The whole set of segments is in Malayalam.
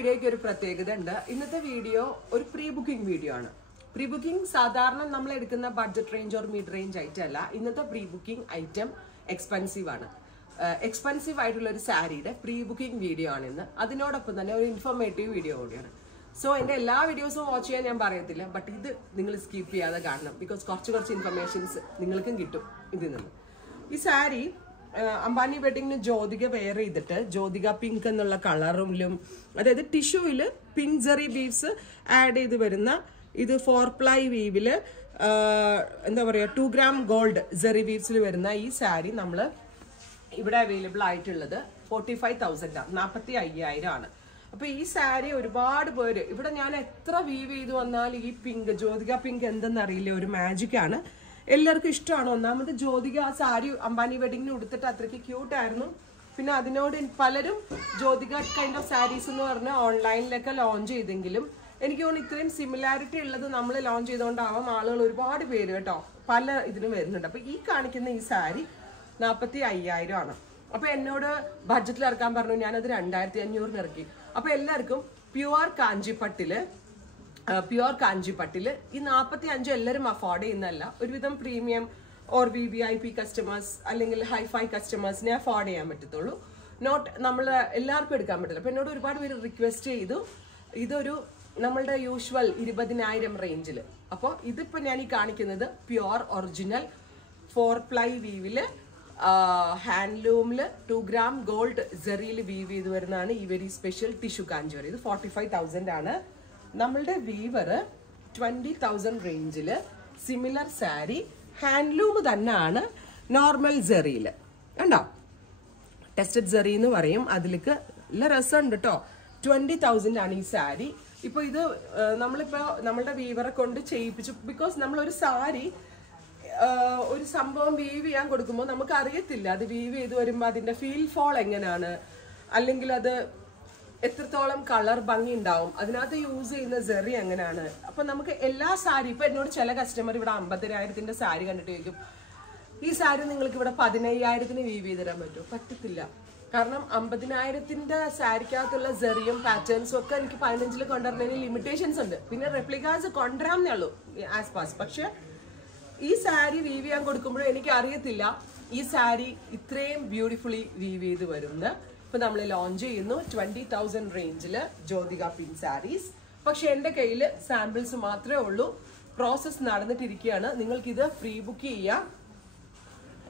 വീഡിയോയ്ക്ക് ഒരു പ്രത്യേകത ഉണ്ട്. ഇന്നത്തെ വീഡിയോ ഒരു പ്രീ ബുക്കിംഗ് വീഡിയോ ആണ്. പ്രീ ബുക്കിംഗ് സാധാരണ നമ്മൾ എടുക്കുന്ന budget range or mid range item അല്ല. ഇന്നത്തെ പ്രീ ബുക്കിംഗ് ഐറ്റം എക്സ്പെൻസീവ് ആണ്. എക്സ്പെൻസീവ് ആയിട്ടുള്ള ഒരു സാരിയുടെ പ്രീ ബുക്കിംഗ് വീഡിയോ ആണ് ഇന്ന്. അതിനോടൊപ്പം തന്നെ ഒരു ഇൻഫോർമേറ്റീവ് വീഡിയോ കൂടിയാണ്. സോ എൻ്റെ എല്ലാ വീഡിയോസും വാച്ച് ചെയ്യാൻ ഞാൻ പറയത്തില്ല, ബട്ട് ഇത് നിങ്ങൾ സ്കിപ്പ് ചെയ്യാതെ കാണണം. ബിക്കോസ് കുറച്ച് ഇൻഫർമേഷൻസ് നിങ്ങൾക്കും കിട്ടും ഇതിൽ നിന്ന്. ഈ സാരി അംബാനി വെഡിങ്ങിന് ജ്യോതിക വെയർ ചെയ്തിട്ട് ജ്യോതിക പിങ്ക് എന്നുള്ള കളറിലും, അതായത് ടിഷ്യൂവിൽ പിങ്ക് ജെറി ബീവ്സ് ആഡ് ചെയ്ത് വരുന്ന ഇത് 4-ply വീവില് എന്താ പറയുക 2 gram ഗോൾഡ് ജെറി ബീവ്സിൽ വരുന്ന ഈ സാരി നമ്മൾ ഇവിടെ അവൈലബിൾ ആയിട്ടുള്ളത് 45,000 45,000 ആണ്. അപ്പൊ ഈ സാരി ഒരുപാട് പേര് ഇവിടെ ഞാൻ എത്ര വീവ് ചെയ്ത് വന്നാൽ ഈ പിങ്ക് ജ്യോതിക പിങ്ക് എന്തെന്നറിയില്ല, ഒരു മാജിക് ആണ്. എല്ലാവർക്കും ഇഷ്ടമാണ്. ഒന്നാമത് ജ്യോതിക ആ സാരി അംബാനി വെഡിങ്ങിന് ഉടുത്തിട്ട് അത്രയ്ക്ക് ക്യൂട്ട് ആയിരുന്നു. പിന്നെ അതിനോട് പലരും ജ്യോതിക കൈൻഡ് ഓഫ് സാരീസ് എന്ന് പറഞ്ഞ് ഓൺലൈനിലൊക്കെ ലോഞ്ച് ചെയ്തെങ്കിലും എനിക്ക് തോന്നുന്നു ഇത്രയും സിമിലാരിറ്റി ഉള്ളത് നമ്മൾ ലോഞ്ച് ചെയ്തുകൊണ്ടാവാം ആളുകൾ ഒരുപാട് പേര് കേട്ടോ പല ഇതിനും വരുന്നുണ്ട്. അപ്പൊ ഈ കാണിക്കുന്ന ഈ സാരി 45,000 ആണ്. അപ്പൊ എന്നോട് ബഡ്ജറ്റിൽ ഇറക്കാൻ പറഞ്ഞു, ഞാനത് 2,500 ഇറക്കി. അപ്പൊ എല്ലാവർക്കും പ്യുവർ കാഞ്ചിപ്പട്ടില് ഈ 45 എല്ലാവരും അഫോർഡ് ചെയ്യുന്നതല്ല. ഒരുവിധം പ്രീമിയം ഓർ VIP കസ്റ്റമേഴ്സ് അല്ലെങ്കിൽ ഹൈഫൈ കസ്റ്റമേഴ്സിനെ അഫോർഡ് ചെയ്യാൻ പറ്റത്തുള്ളൂ. നോട്ട് നമ്മൾ എല്ലാവർക്കും എടുക്കാൻ പറ്റില്ല. അപ്പൊ എന്നോട് ഒരുപാട് പേര് റിക്വസ്റ്റ് ചെയ്തു ഇതൊരു നമ്മളുടെ യൂഷ്വൽ 20,000 റേഞ്ചിൽ. അപ്പോൾ ഇതിപ്പോ ഞാൻ ഈ കാണിക്കുന്നത് പ്യുവർ ഒറിജിനൽ 4-ply വീവില് ഹാൻഡ്ലൂമില് 2 gram ഗോൾഡ് ജെറിയിൽ വീവ് ചെയ്ത് വരുന്നതാണ് ഈ വെരി സ്പെഷ്യൽ ടിഷ്യൂ കാഞ്ചിവർ. ഇത് 45,000 ആണ്. നമ്മളുടെ വീവർ 20,000 റേഞ്ചില് സിമിലർ സാരി ഹാൻഡ്ലൂം തന്നെയാണ്, നോർമൽ ജെറിയില് കണ്ടോ, ടെസ്റ്റഡ് ജെറി എന്ന് പറയും. അതിലേക്ക് നല്ല രസമുണ്ട് കേട്ടോ. 20,000 ആണ് ഈ സാരി. ഇപ്പൊ ഇത് നമ്മളിപ്പോ നമ്മളുടെ വീവറെ കൊണ്ട് ചെയ്യിപ്പിച്ചു. ബിക്കോസ് നമ്മളൊരു സാരി ഒരു സംഭവം വീവ് ചെയ്യാൻ കൊടുക്കുമ്പോൾ നമുക്ക് അറിയത്തില്ല അത് വീവ് ചെയ്ത് വരുമ്പോൾ അതിന്റെ ഫീൽ ഫോൾ എങ്ങനെയാണ്, അല്ലെങ്കിൽ അത് എത്രത്തോളം കളർ ഭംഗി ഉണ്ടാവും, അതിനകത്ത് യൂസ് ചെയ്യുന്ന ജെറി എങ്ങനെയാണ്. അപ്പൊ നമുക്ക് എല്ലാ സാരി ഇപ്പൊ എന്നോട് ചില കസ്റ്റമർ ഇവിടെ 50,000 സാരി കണ്ടിട്ട് ചോദിക്കും ഈ സാരി നിങ്ങൾക്ക് ഇവിടെ 15,000 വീവ് ചെയ്ത് തരാൻ പറ്റുമോ? പറ്റത്തില്ല. കാരണം 50,000 സാരിക്കകത്തുള്ള ജെറിയും പാറ്റേൺസും ഒക്കെ എനിക്ക് 15 കൊണ്ടുവരുന്നതിന് ലിമിറ്റേഷൻസ് ഉണ്ട്. പിന്നെ റെപ്ലിക്കാസ് കൊണ്ടുവരാമെന്നേ ഉള്ളൂ ആസ് പാസ്. പക്ഷെ ഈ സാരി വീവ് ചെയ്യാൻ കൊടുക്കുമ്പോഴും എനിക്ക് അറിയത്തില്ല ഈ സാരി ഇത്രയും ബ്യൂട്ടിഫുള്ളി വീവ് ചെയ്ത് വരുന്നത്. ഇപ്പൊ നമ്മൾ ലോഞ്ച് ചെയ്യുന്നു 20,000 റേഞ്ചില് ജ്യോതിക പിങ്ക് സാരീസ്. പക്ഷെ എന്റെ കയ്യിൽ സാമ്പിൾസ് മാത്രമേ ഉള്ളൂ. പ്രോസസ് നടന്നിട്ടിരിക്കുകയാണ്. നിങ്ങൾക്കിത് ഫ്രീ ബുക്ക് ചെയ്യാം.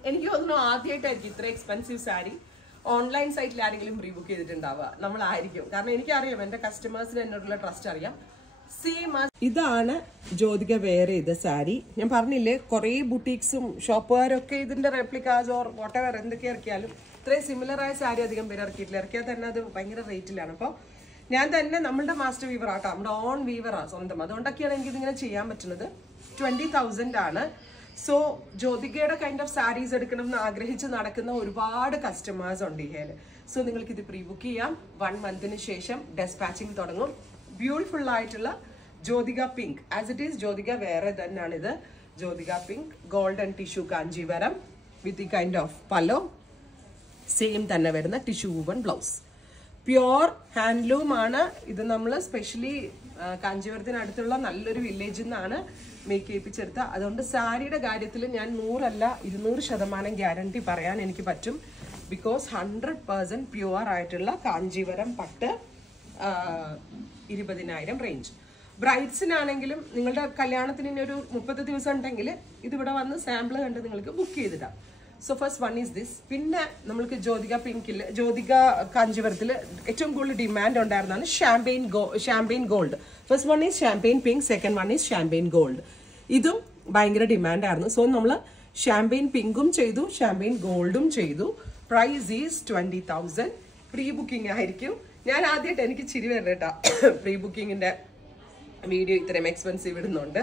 എനിക്ക് തോന്നുന്നു ആദ്യമായിട്ടായിരിക്കും ഇത്ര എക്സ്പെൻസീവ് സാരി ഓൺലൈൻ സൈറ്റിൽ ആരെങ്കിലും പ്രീ ബുക്ക് ചെയ്തിട്ടുണ്ടാവുക. നമ്മളായിരിക്കും. കാരണം എനിക്കറിയാം, എന്റെ കസ്റ്റമേഴ്സിന് എന്നോടുള്ള ട്രസ്റ്റ് അറിയാം. ഇതാണ് ജ്യോതിക വെയർ ചെയ്ത സാരി. ഞാൻ പറഞ്ഞില്ലേ കുറെ ബുട്ടീക്സും ഷോപ്പുകാരൊക്കെ ഇതിന്റെ റെപ്ലിക്കാസ് ഓർ വോട്ടെവർ എന്തൊക്കെ ഇറക്കിയാലും ഇത്രയും സിമിലർ ആയ സാരി അധികം പേര് ഇറക്കിയിട്ടില്ല. ഇറക്കിയാൽ തന്നെ അത് ഭയങ്കര റേറ്റിലാണ്. അപ്പോൾ ഞാൻ തന്നെ നമ്മളുടെ മാസ്റ്റർ വീവർ ആട്ടോ, നമ്മുടെ ഓൺ വീവറാ സ്വന്തം. അതുകൊണ്ടൊക്കെയാണ് എനിക്ക് ഇതിങ്ങനെ ചെയ്യാൻ പറ്റുന്നത്. 20,000 ആണ്. സോ ജ്യോതികയുടെ കൈൻഡ് ഓഫ് സാരീസ് എടുക്കണം എന്ന് ആഗ്രഹിച്ച് നടക്കുന്ന ഒരുപാട് കസ്റ്റമേഴ്സ് ഉണ്ട് ഈ ഹേല്. സോ നിങ്ങൾക്ക് ഇത് പ്രീ ബുക്ക് ചെയ്യാം. 1 monthന് ശേഷം ഡെസ്പാച്ചിങ് തുടങ്ങും. ബ്യൂട്ടിഫുൾ ആയിട്ടുള്ള Jyothika pink as it is Jyothika വേറെ തന്നെയാണ്. ഇത് Jyothika pink gold and tissue Kanjeevaram with ഈ കൈൻഡ് ഓഫ് പല്ലോ, സെയിം തന്നെ വരുന്ന tissue woven blouse. Pure handloom ആണ് ഇത്. നമ്മൾ സ്പെഷ്യലി കാഞ്ചീപുരത്തിനടുത്തുള്ള നല്ലൊരു വില്ലേജിൽ നിന്നാണ് മേക്ക് ചെയ്യിപ്പിച്ചെടുത്ത. അതുകൊണ്ട് സാരിയുടെ കാര്യത്തിൽ ഞാൻ 100 അല്ല 200% ഗ്യാരണ്ടി പറയാൻ എനിക്ക് പറ്റും. ബിക്കോസ് 100% പ്യുവർ ആയിട്ടുള്ള കാഞ്ചീപുരം പട്ട് 20,000 റേഞ്ച്. ബ്രൈഡ്സിനാണെങ്കിലും നിങ്ങളുടെ കല്യാണത്തിന് ഇനി ഒരു 30 ദിവസം ഉണ്ടെങ്കിൽ ഇതിവിടെ വന്ന് സാമ്പിൾ കണ്ട് നിങ്ങൾക്ക് ബുക്ക് ചെയ്തിടാം. So first one is this. പിന്നെ നമ്മൾക്ക് ജ്യോതിക പിങ്കില് ജ്യോതിക കാഞ്ചീപുരത്തിൽ ഏറ്റവും കൂടുതൽ ഡിമാൻഡ് ഉണ്ടായിരുന്നതാണ് champagne gold. First one is champagne pink, second one is champagne gold. ഇതും ഭയങ്കര ഡിമാൻഡായിരുന്നു. സോ നമ്മൾ ഷാമ്പെയിൻ പിങ്കും ചെയ്തു, ഷാമ്പെയിൻ ഗോൾഡും ചെയ്തു. Price is 20,000. പ്രീ ബുക്കിംഗ് ആയിരിക്കും. ഞാൻ ആദ്യമായിട്ട് എനിക്ക് ചിരി വരണം കേട്ടോ പ്രീ ബുക്കിങ്ങിന്റെ വീഡിയോ ഇത്രയും എക്സ്പെൻസീവ് ഇടുന്നുണ്ട്.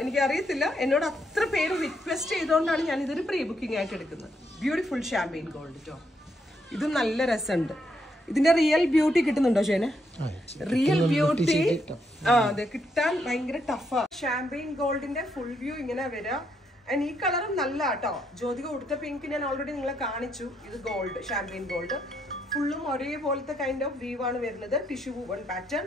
എനിക്കറിയത്തില്ല, എന്നോട് അത്ര പേര് റിക്വസ്റ്റ് ചെയ്തുകൊണ്ടാണ് ഞാൻ ഇതൊരു പ്രീ ബുക്കിംഗ് ആയിട്ട് എടുക്കുന്നത്. ബ്യൂട്ടിഫുൾ ഷാമ്പെയിൻ ഗോൾഡ് കേട്ടോ. ഇത് നല്ല രസമുണ്ട്. ഇതിന്റെ റിയൽ ബ്യൂട്ടി കിട്ടുന്നുണ്ടോ ഷേനെ? റിയൽ ബ്യൂട്ടി അതെ കിട്ടാൻ ഭയങ്കര ടഫാ. ഷാമ്പെയിൻ ഗോൾഡിന്റെ ഫുൾ വ്യൂ ഇങ്ങനെ വരാം. ആൻഡ് ഈ കളറും നല്ല കേട്ടോ. ജ്യോതിക ഉടുത്ത പിങ്ക് ഞാൻ ഓൾറെഡി നിങ്ങളെ കാണിച്ചു. ഇത് ഗോൾഡ്, ഷാമ്പെയിൻ ഗോൾഡ്. ഫുള്ളും ഒരേപോലത്തെ കൈൻഡ് ഓഫ് വീവ് ആണ് വരുന്നത്. Tissue one pattern.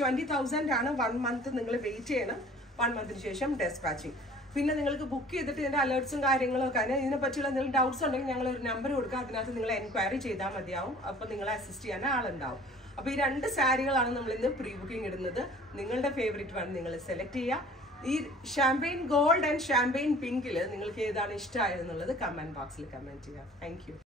20,000 ആണ്. 1 month നിങ്ങൾ വെയിറ്റ് ചെയ്യണം. 1 monthന് ശേഷം ഡെസ്പാച്ചിങ്. പിന്നെ നിങ്ങൾക്ക് ബുക്ക് ചെയ്തിട്ട് ഇതിന്റെ അലേർട്സും കാര്യങ്ങളൊക്കെ ഇതിനെ പറ്റിയുള്ള എന്തെങ്കിലും ഡൗട്ട്സ് ഉണ്ടെങ്കിൽ ഞങ്ങൾ ഒരു നമ്പർ കൊടുക്കുക. അതിനകത്ത് നിങ്ങൾ എൻക്വയറി ചെയ്താൽ മതിയാവും. അപ്പോൾ നിങ്ങളെ അസിസ്റ്റ് ചെയ്യാൻ ആളുണ്ടാവും. അപ്പോൾ ഈ 2 സാരികളാണ് നമ്മൾ ഇന്ന് പ്രീ ബുക്കിംഗ് ഇടുന്നത്. നിങ്ങളുടെ ഫേവറേറ്റ് വൺ നിങ്ങൾ സെലക്ട് ചെയ്യുക. ഈ ഷാമ്പെയിൻ ഗോൾഡ് ആൻഡ് ഷാമ്പെയിൻ പിങ്കിൽ നിങ്ങൾക്ക് ഏതാണ് ഇഷ്ടമായതെന്നുള്ളത് കമന്റ് ബോക്സിൽ കമന്റ് ചെയ്യുക. Thank you.